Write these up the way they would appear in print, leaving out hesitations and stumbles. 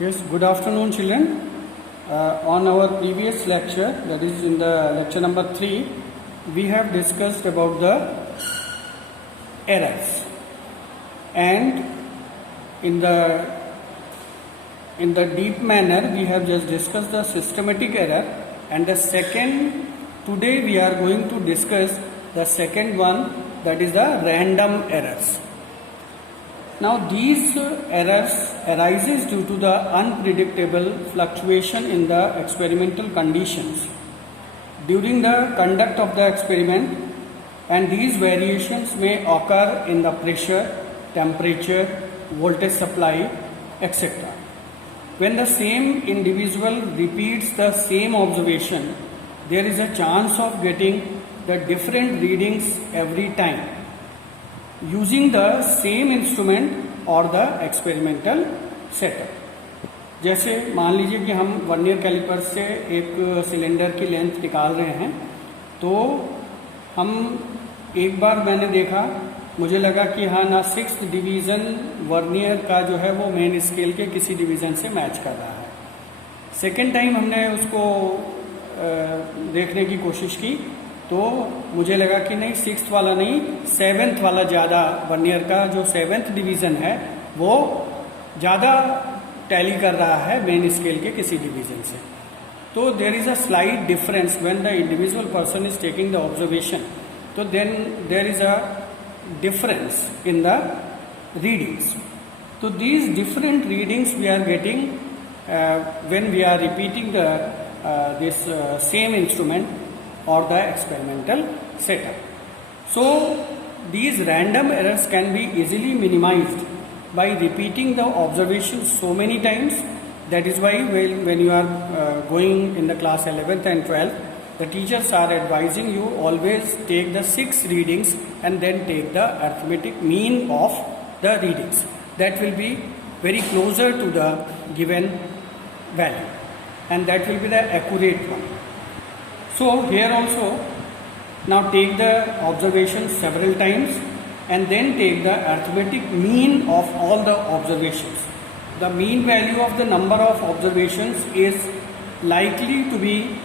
Yes, good afternoon, children. On our previous lecture, that is in the lecture number 3, we have discussed about the errors, and in the deep manner we have just discussed the systematic error, and today we are going to discuss the second one, that is the random errors. Now these errors arises due to the unpredictable fluctuation in the experimental conditions during the conduct of the experiment, and these variations may occur in the pressure, temperature, voltage supply, etc. When the same individual repeats the same observation, there is a chance of getting the different readings every time using the same instrument or the experimental setup. जैसे मान लीजिए कि हम vernier caliper से एक cylinder की length निकाल रहे हैं, तो हम एक बार मैंने देखा, मुझे लगा कि हाँ ना 6th डिवीज़न वर्नियर का जो है वो मेन स्केल के किसी डिवीज़न से मैच कर रहा है। सेकेंड टाइम हमने उसको देखने की कोशिश की, तो मुझे लगा कि नहीं 6th वाला नहीं, 7th वाला ज़्यादा, वर्नियर का जो 7th डिवीज़न है वो ज़्यादा टैली कर रहा है मेन स्केल के किसी डिवीज़न से। तो there is a slight difference when the individual person is taking the observation, तो then there is a difference in the readings. So these different readings we are getting when we are repeating this same instrument or the experimental setup. So these random errors can be easily minimized by repeating the observations so many times. That is why when you are going in the class 11th and 12th, the teachers are advising you always take the 6 readings and then take the arithmetic mean of the readings. That will be very closer to the given value, and that will be the accurate one. So here also, now take the observations several times and then take the arithmetic mean of all the observations. The mean value of the number of observations is likely to be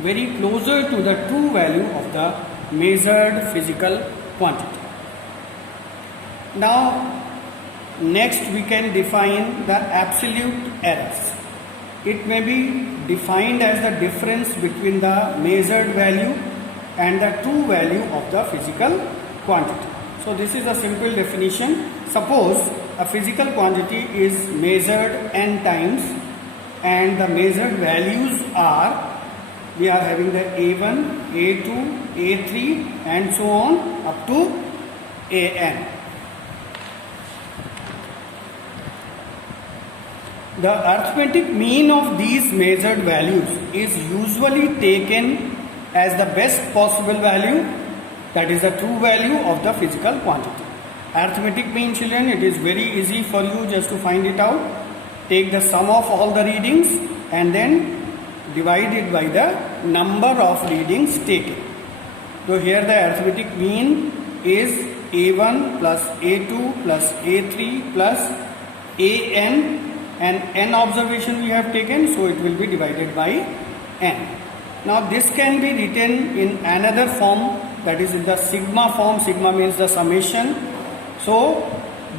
very closer to the true value of the measured physical quantity. Now next we can define the absolute errors. It may be defined as the difference between the measured value and the true value of the physical quantity. So this is a simple definition. Suppose a physical quantity is measured n times and the measured values are, we are having the A1, A2, A3 and so on up to AN. The arithmetic mean of these measured values is usually taken as the best possible value, that is the true value of the physical quantity. Arithmetic mean, children, it is very easy for you just to find it out. Take the sum of all the readings and then divide it by the number of readings taken. So here the arithmetic mean is A1 plus A2 plus A3 plus AN, and n observation we have taken, so it will be divided by n. Now this can be written in another form, that is in the sigma form. Sigma means the summation. So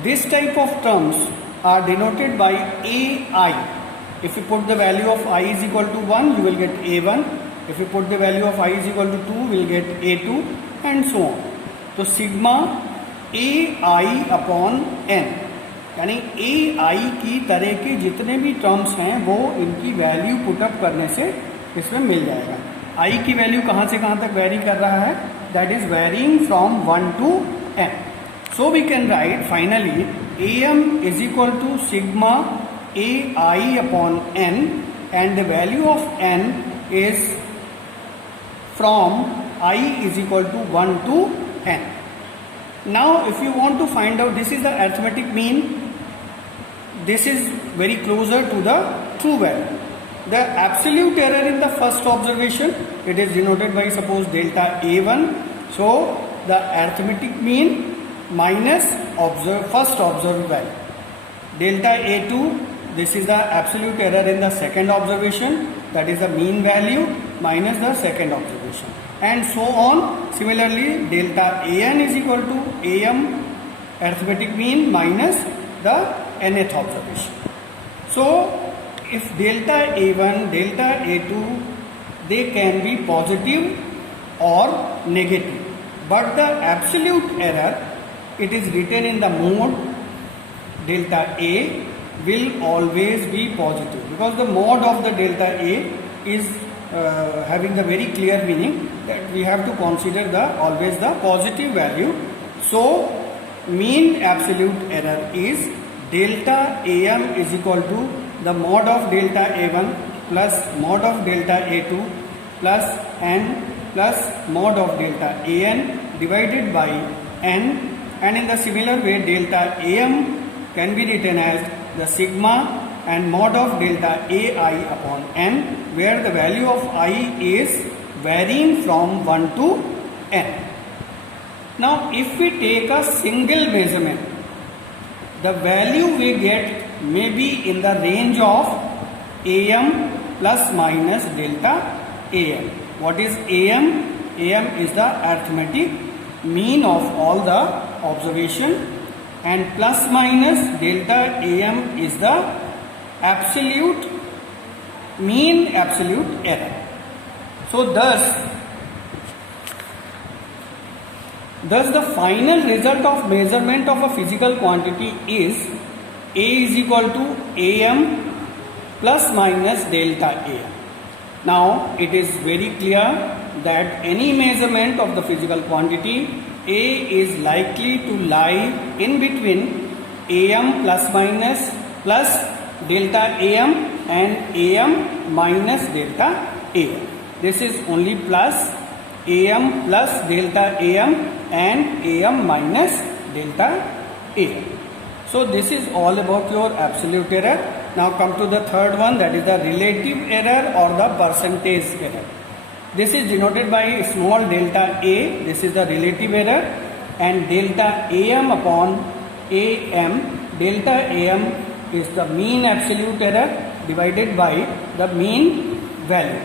this type of terms are denoted by AI. If you put the value of I is equal to 1, you will get A1. If you put the value of I is equal to 2, you will get A2 and so on. So sigma AI upon n, यानी AI की तरह के जितने भी terms हैं वो इनकी value put up करने से इसमें मिल जाएगा. I की वैल्यू कहाँ से कहाँ तक वेरी कर रहा है? That is varying from 1 to n. So we can write finally AM is equal to sigma AI upon n, and the value of n is from I is equal to 1 to n. Now if you want to find out, this is the arithmetic mean, this is very closer to the true value. The absolute error in the first observation, it is denoted by suppose delta A1. So the arithmetic mean minus first observed value. Delta A2 this is the absolute error in the second observation, that is the mean value minus the second observation, and so on. Similarly, delta an is equal to am arithmetic mean minus the nth observation. So if delta a1, delta a2, they can be positive or negative, but the absolute error, it is written in the mode delta a will always be positive, because the mode of the delta a is having the very clear meaning that we have to consider the always the positive value. So mean absolute error is delta am is equal to the mod of delta a1 plus mod of delta a2 plus n plus mod of delta an divided by n, and in the similar way delta am can be written as the sigma and mod of delta ai upon n, where the value of I is varying from 1 to n. Now if we take a single measurement, the value we get may be in the range of am plus minus delta am. What is am? Am is the arithmetic mean of all the observation, and plus minus delta am is the absolute mean absolute error. So thus the final result of measurement of a physical quantity is A is equal to am plus minus delta am. Now it is very clear that any measurement of the physical quantity, A is likely to lie in between am plus minus plus delta am and am minus delta am. This is only plus am plus delta am and am minus delta am. So this is all about your absolute error. Now come to the third one, that is the relative error or the percentage error. This is denoted by small delta a, this is the relative error, and delta am upon am, delta am is the mean absolute error divided by the mean value.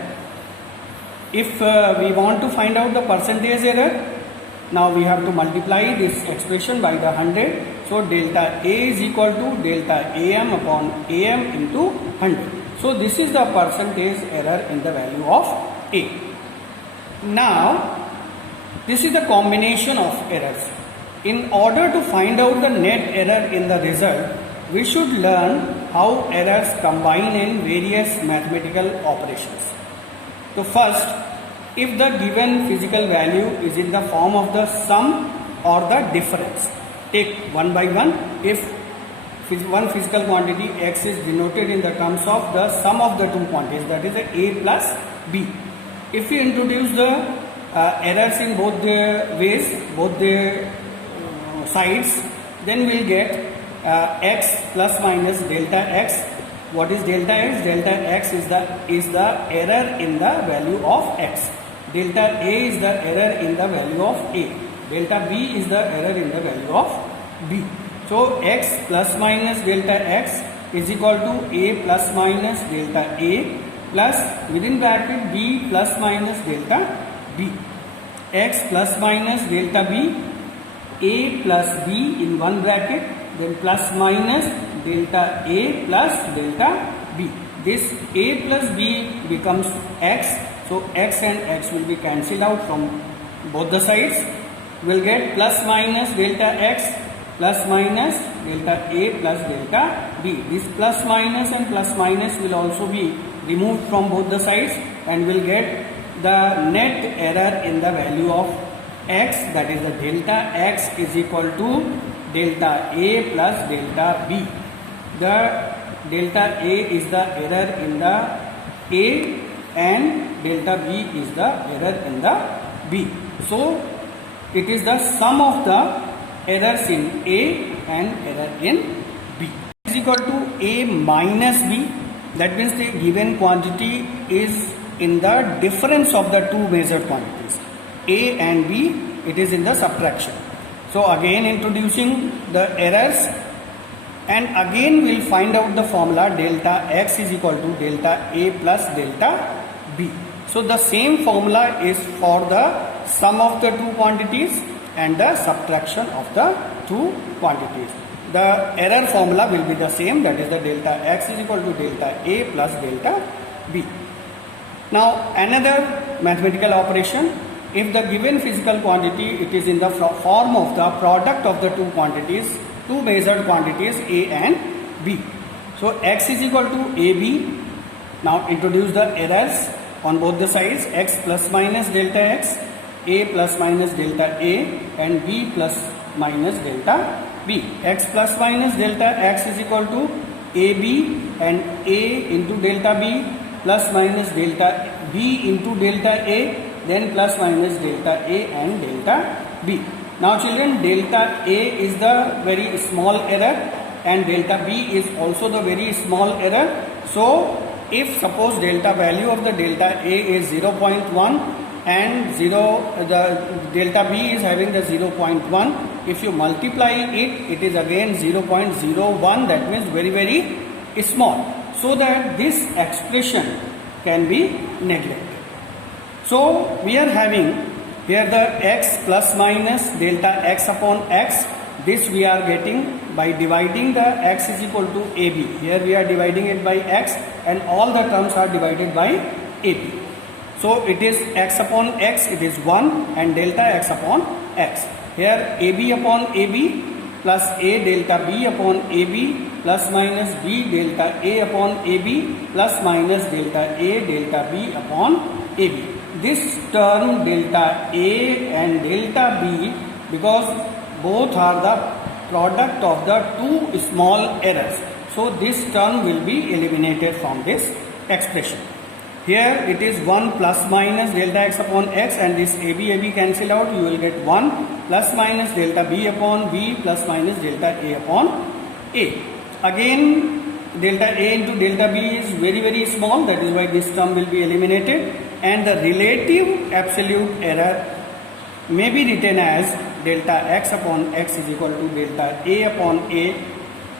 If we want to find out the percentage error, now we have to multiply this expression by the 100. So delta a is equal to delta am upon am into 100. So this is the percentage error in the value of a. Now this is the combination of errors. In order to find out the net error in the result, we should learn how errors combine in various mathematical operations. So first, if the given physical value is in the form of the sum or the difference, take one by one. If one physical quantity x is denoted in the terms of the sum of the two quantities, that is a plus b. If we introduce the errors in both the ways, both the sides, then we will get x plus minus delta x. What is delta x? Delta x is the error in the value of x. Delta a is the error in the value of a. Delta b is the error in the value of b. So x plus minus delta x is equal to a plus minus delta a plus within bracket b plus minus delta b. X plus minus delta b, a plus b in one bracket, then plus minus delta a plus delta b. This a plus b becomes x. So x and x will be cancelled out from both the sides. We will get plus minus delta x plus minus delta a plus delta b. This plus minus and plus minus will also be removed from both the sides, and we will get the net error in the value of x, that is the delta x is equal to delta a plus delta b. The delta a is the error in the a and delta b is the error in the b. So it is the sum of the errors in a and error in b. Is equal to a minus b. That means the given quantity is in the difference of the two measured quantities, a and b. It is in the subtraction. So again introducing the errors and again we'll find out the formula delta x is equal to delta A plus delta B. So the same formula is for the sum of the two quantities and the subtraction of the two quantities. The error formula will be the same, that is the delta x is equal to delta A plus delta B. Now another mathematical operation, if the given physical quantity it is in the form of the product of the two quantities, two measured quantities A and B. So x is equal to AB. Now introduce the errors on both the sides, x plus minus delta x, A plus minus delta A and B plus minus delta B. X plus minus delta x is equal to AB and A into delta B plus minus delta B into delta A, then plus minus delta A and delta B. Now children, delta A is the very small error and delta B is also the very small error. So if suppose delta value of the delta A is 0.1 and the delta B is having the 0.1, if you multiply it, it is again 0.01, that means very small, so that this expression can be neglected. So we are having here the x plus minus delta x upon x. This we are getting by dividing the x is equal to AB. Here we are dividing it by x and all the terms are divided by AB. So it is x upon x, it is 1 and delta x upon x. Here AB upon AB plus A delta B upon AB plus minus B delta A upon AB plus minus delta A delta B upon AB. This term delta A and delta B, because both are the product of the two small errors, so this term will be eliminated from this expression. Here it is 1 plus minus delta x upon x and this AB cancel out, you will get 1 plus minus delta B upon B plus minus delta A upon A. Again delta A into delta B is very small, that is why this term will be eliminated, and the relative absolute error may be written as delta x upon x is equal to delta A upon A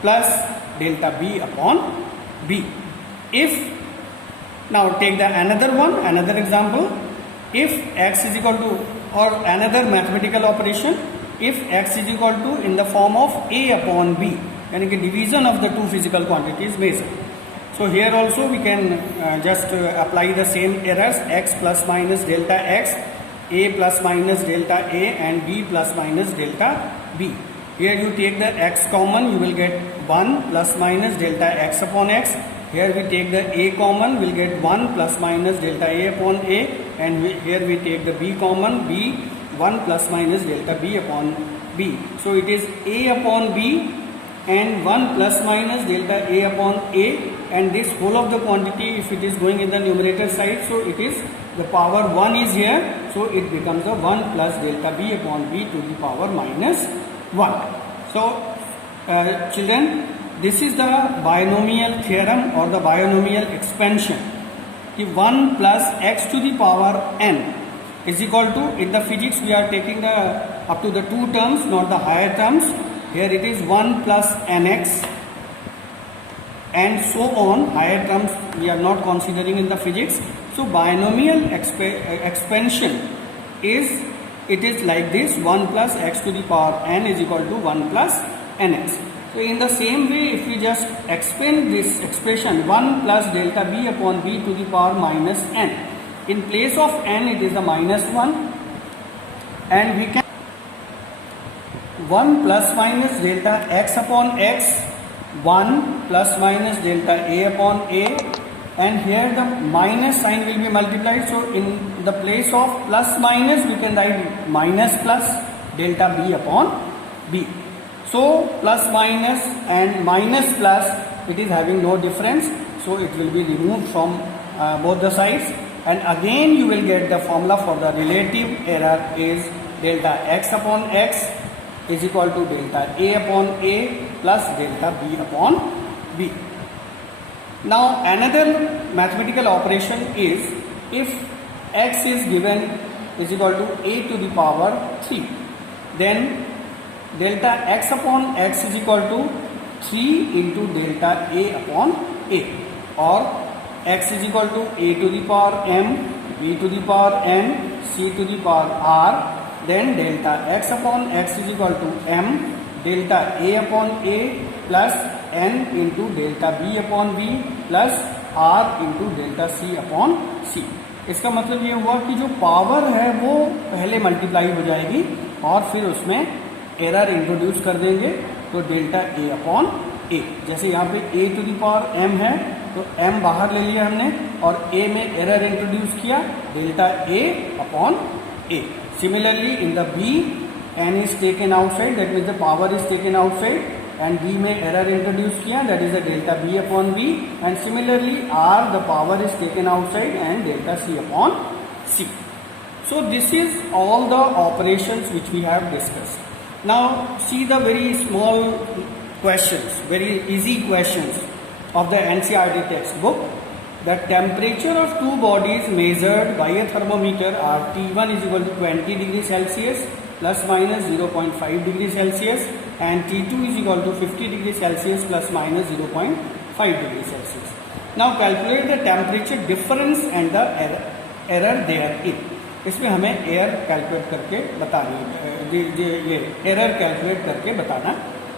plus delta B upon B. If now take the another example, if x is equal to, or another mathematical operation, if x is equal to in the form of A upon B, and division of the two physical quantities measured. So here also we can just apply the same errors, x plus minus delta x, A plus minus delta A and B plus minus delta B. Here you take the x common, you will get 1 plus minus delta x upon x. Here we take the A common, we will get 1 plus minus delta A upon A, and here we take the B common, B 1 plus minus delta B upon B. So it is A upon B and 1 plus minus delta A upon A, and this whole of the quantity, if it is going in the numerator side, so it is the power 1 is here, so it becomes a 1 plus delta B upon B to the power minus 1. So children, this is the binomial theorem or the binomial expansion. The 1 plus x to the power n is equal to, in the physics we are taking the up to the two terms, not the higher terms. Here it is 1 plus nx and so on. Higher terms we are not considering in the physics. So binomial expansion is, it is like this, 1 plus x to the power n is equal to 1 plus nx. So in the same way, if we just expand this expression 1 plus delta B upon B to the power minus n, in place of n it is the minus 1, and we can 1 plus minus delta x upon x, 1 plus minus delta A upon A, and here the minus sign will be multiplied. So in the place of plus minus we can write minus plus delta B upon B. So plus minus and minus plus, it is having no difference, so it will be removed from both the sides, and again you will get the formula for the relative error is delta x upon x is equal to delta A upon A plus delta B upon B. Now another mathematical operation is, if x is given is equal to A to the power 3, then delta x upon x is equal to 3 into delta A upon A, or x is equal to a to the power m, b to the power n, c to the power r, then delta x upon x is equal to m delta a upon a plus n into delta b upon b plus r into delta c upon c. इसका मतलब ये हुआ कि जो power है वो पहले multiply हो जाएगी और फिर उसमें एरर इंट्रोड्यूस कर देंगे, तो डेल्टा ए अपॉन ए. जैसे यहाँ पे ए टू द पावर एम है तो m बाहर ले लिया हमने और a में एरर इंट्रोड्यूस किया, delta a upon a. Similarly in the b n is taken outside, that means the power is taken outside, and b में एरर इंट्रोड्यूस किया, that is the delta b upon b, and similarly r the power is taken outside and delta c upon c. So this is all the operations which we have discussed. Now see the very small questions, very easy questions of the NCERT textbook. The temperature of two bodies measured by a thermometer are T1 is equal to 20 degrees Celsius plus minus 0.5 degrees Celsius and T2 is equal to 50 degrees Celsius plus minus 0.5 degrees Celsius. Now calculate the temperature difference and the error therein. इसमें हमें air calculate करके बतानी है, ये error calculate करके बताना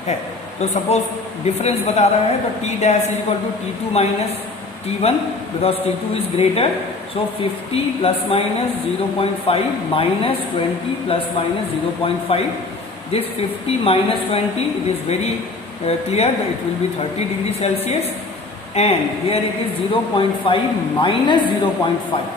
है. तो सपोज डिफरेंस बता रहा है तो T dash is equal to T2 minus T1 because T2 is greater. So 50 plus minus 0.5 minus 20 plus minus 0.5. This 50 minus 20 it is very clear that it will be 30 degree Celsius, and here it is 0.5 minus 0.5.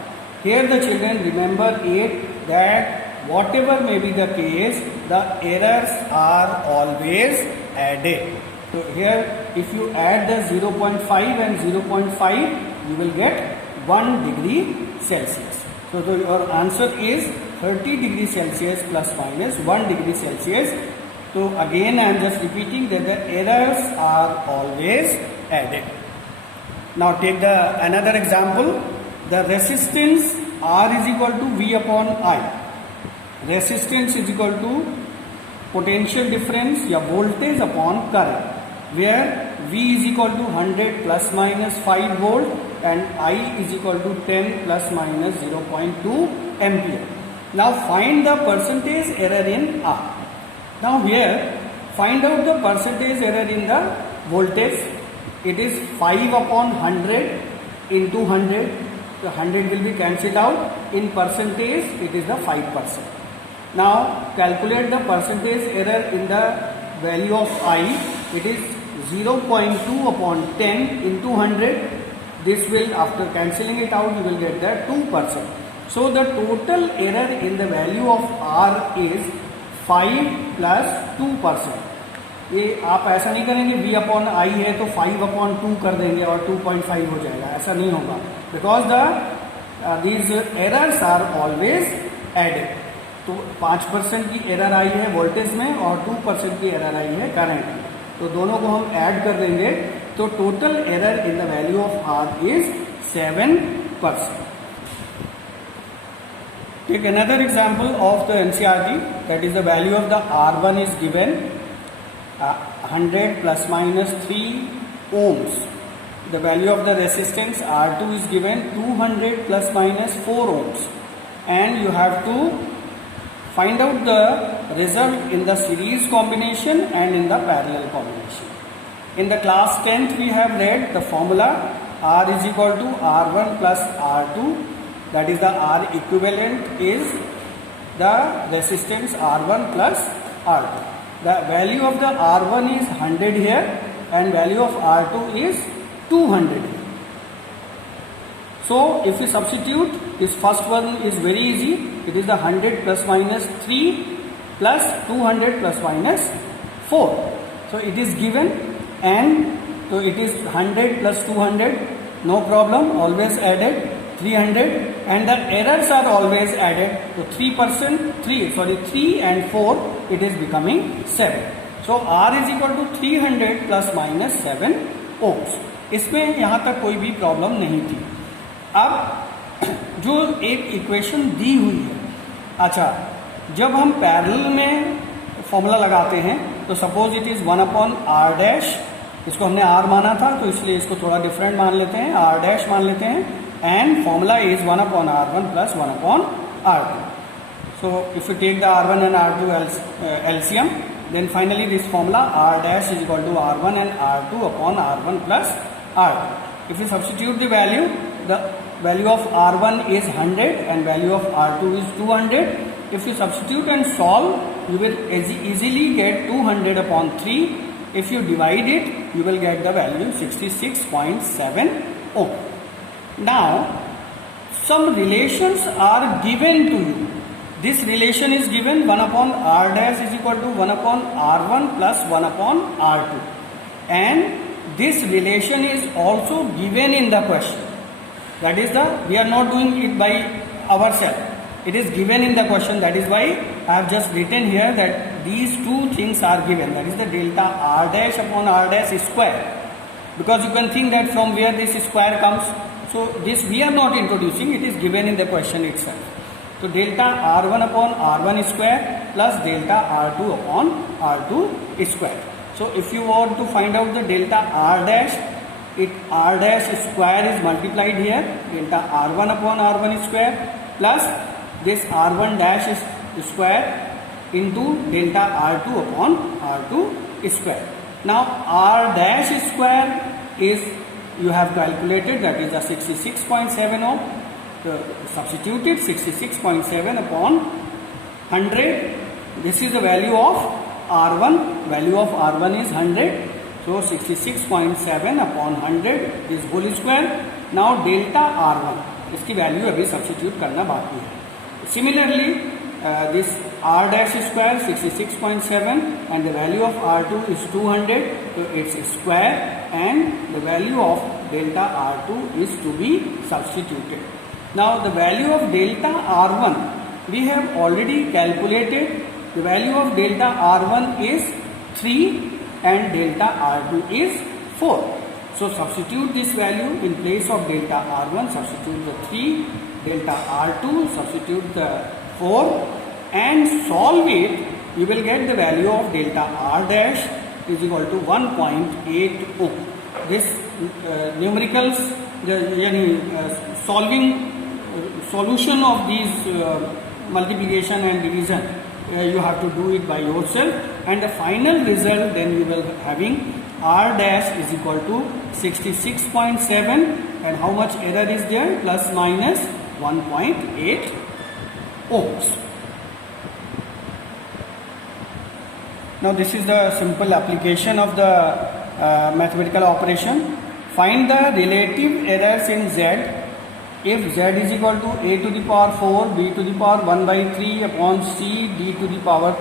Here the children remember it that whatever may be the case, the errors are always added. So here if you add the 0.5 and 0.5, you will get 1 degree Celsius. So your answer is 30 degree Celsius plus minus 1 degree Celsius. So again I am just repeating that the errors are always added. Now take the another example. The resistance R is equal to V upon I. Resistance is equal to potential difference या voltage upon current, where V is equal to 100 plus minus 5 volt and I is equal to 10 plus minus 0.2 ampere. Now find the percentage error in R. Now here find out the percentage error in the voltage. It is 5 upon 100 into 100. The 100 will be cancelled out. In percentage, it is the 5%. Now calculate the percentage error in the value of I. It is 0.2 upon 10 into 100. This will, after cancelling it out, you will get the 2%. So the total error in the value of R is 5 plus 2%. ये आप ऐसा नहीं करेंगे v upon I है तो 5 upon 2 कर देंगे और 2.5 हो जाएगा, ऐसा नहीं होगा, because these errors are always added. तो 5% की एरर आई है वोल्टेज में और 2% की एरर आई है करंट में, तो दोनों को हम ऐड कर देंगे तो total error in the value of R is 7%. Take another example of the NCERT, that is the value of the R1 is given 100 plus minus 3 ohms. The value of the resistance R2 is given 200 plus minus 4 ohms, and you have to find out the result in the series combination and in the parallel combination. In the class 10th we have read the formula R is equal to R1 plus R2, that is the R equivalent is the resistance R1 plus R2. The value of the R1 is 100 here and value of R2 is 200 here. So if we substitute, this first one is very easy. It is the 100 plus minus 3 plus 200 plus minus 4. So it is given, and so it is 100 plus 200, no problem, always added 300, and the errors are always added. So 3 and 4, it is becoming 7. So R is equal to 300 plus minus 7 ohms. इसमें यहाँ तक कोई भी problem नहीं थी. अब जो एक इक्वेशन दी हुई है, अच्छा जब हम पैरेलल में फॉर्मूला लगाते हैं तो suppose it is 1 upon R dash इसको हमने R माना था तो इसलिए इसको थोड़ा डिफरेंट मान लेते हैं, R डैश मान लेते हैं, and formula is 1/R1 plus 1/R2. So if you take the R1 and R2 LCM, then finally this formula R dash is equal to R1 and R2 upon R1 plus R2. If you substitute the value of R1 is 100 and value of R2 is 200. If you substitute and solve, you will easily get 200 upon 3. If you divide it, you will get the value 66.7 ohm. Now, some relations are given to you. This relation is given 1/R dash is equal to 1/R1 plus 1/R2. And this relation is also given in the question. That is we are not doing it by ourselves. It is given in the question. That is why I have just written here that these two things are given. That is the delta R dash upon R dash square. Because you can think that from where this square comes. So this we are not introducing. It is given in the question itself. So delta R1 upon R1 square plus delta R2 upon R2 square. So if you want to find out the delta R dash, R dash square is multiplied here, delta R1 upon R1 square plus this R1 dash is square into delta R2 upon R2 square. Now R dash square is, you have calculated, that is a 66.7 ohm. Substituted 66.7 upon 100. This is the value of R1. Value of R1 is 100. So 66.7 upon 100 is whole square. Now delta R1, इसकी value अभी substitute करना बाकी है. Similarly, this R dash square 66.7 and the value of R2 is 200. So its square and the value of delta R2 is to be substituted. Now the value of delta R1 we have already calculated. The value of delta R1 is 3 and delta R2 is 4. So substitute this value in place of delta R1, substitute the 3, delta R2, substitute the 4 and solve it. You will get the value of delta R dash is equal to 1.8 ohm. This numericals, solution of these multiplication and division, you have to do it by yourself, and the final result then you will having R dash is equal to 66.7 and how much error is there, plus minus 1.8 ohms. Now this is the simple application of the mathematical operation. Find the relative errors in Z if Z is equal to a to the power 4, b to the power 1 by 3 upon c d to the power